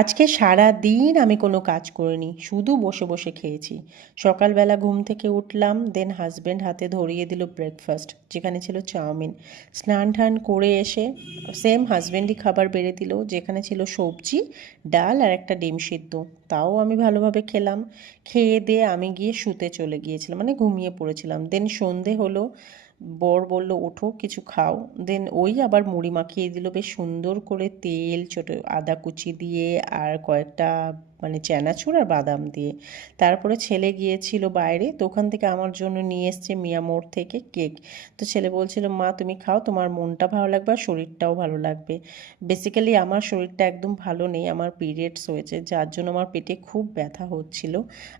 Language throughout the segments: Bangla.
আজকে সারাদিন আমি কোনো কাজ করিনি, শুধু বসে বসে খেয়েছি। সকালবেলা ঘুম থেকে উঠলাম, দেন হাজব্যান্ড হাতে ধরিয়ে দিল ব্রেকফাস্ট, যেখানে ছিল চাউমিন। স্নান টান করে এসে সেম হাজব্যান্ডই খাবার বেড়ে দিল, যেখানে ছিল সবজি, ডাল আর একটা ডিম সিদ্ধ। তাও আমি ভালোভাবে খেলাম। খেয়ে দিয়ে আমি গিয়ে শুতে চলে গিয়েছিলাম, মানে ঘুমিয়ে পড়েছিলাম। দেন সন্ধে হলো, বর বলল ওঠো কিছু খাও। দেন ওই আবার মুড়ি মাখিয়ে দিল বেশ সুন্দর করে, তেল, ছোটো আদা কুচি দিয়ে আর কয়েকটা মানে চানাচুর আর বাদাম দিয়ে। তারপরে ছেলে গিয়েছিল বাইরে, তো ওখান থেকে আমার জন্য নিয়ে এসছে মিয়ামোড় থেকে কেক। তো ছেলে বলছিল মা তুমি খাও, তোমার মনটা ভালো লাগবে আর শরীরটাও ভালো লাগবে। বেসিক্যালি আমার শরীরটা একদম ভালো নেই, আমার পিরিয়ডস হয়েছে, যার জন্য আমার পেটে খুব ব্যথা হচ্ছিল।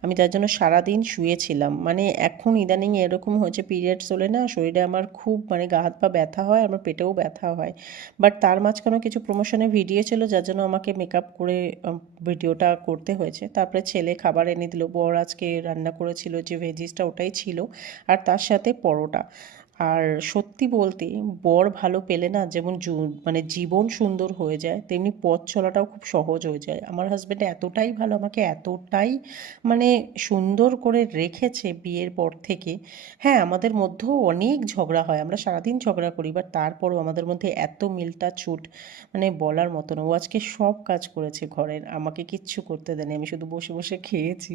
আমি তার জন্য সারাদিন শুয়েছিলাম। মানে এখন ইদানিং এরকম হয়েছে, পিরিয়ডস হলে না শরীরে আমার খুব মানে গা হাত পা ব্যথা হয়, আমার পেটেও ব্যথা হয়। বাট তার মাঝখানেও কিছু প্রমোশনের ভিডিও ছিল, যার জন্য আমাকে মেকআপ করে ভিডিওটা করতে হয়েছে। তারপরে ছেলে খাবার এনে দিল, বর আজকে রান্না করেছিল যে ভেজিসটা, ওটাই ছিল। আর তার সাথে পরোটা। আর সত্যি বলতে, বর ভালো পেলে না যেমন মানে জীবন সুন্দর হয়ে যায়, তেমনি পথ চলাটাও খুব সহজ হয়ে যায়। আমার হাজব্যান্ড এতটাই ভালো, আমাকে এতটাই মানে সুন্দর করে রেখেছে বিয়ের পর থেকে। হ্যাঁ, আমাদের মধ্যেও অনেক ঝগড়া হয়, আমরা সারাদিন ঝগড়া করি, বাট তারপরও আমাদের মধ্যে এত মিলটা ছুট, মানে বলার মতো না। ও আজকে সব কাজ করেছে ঘরের, আমাকে কিচ্ছু করতে দেয়নি, আমি শুধু বসে বসে খেয়েছি।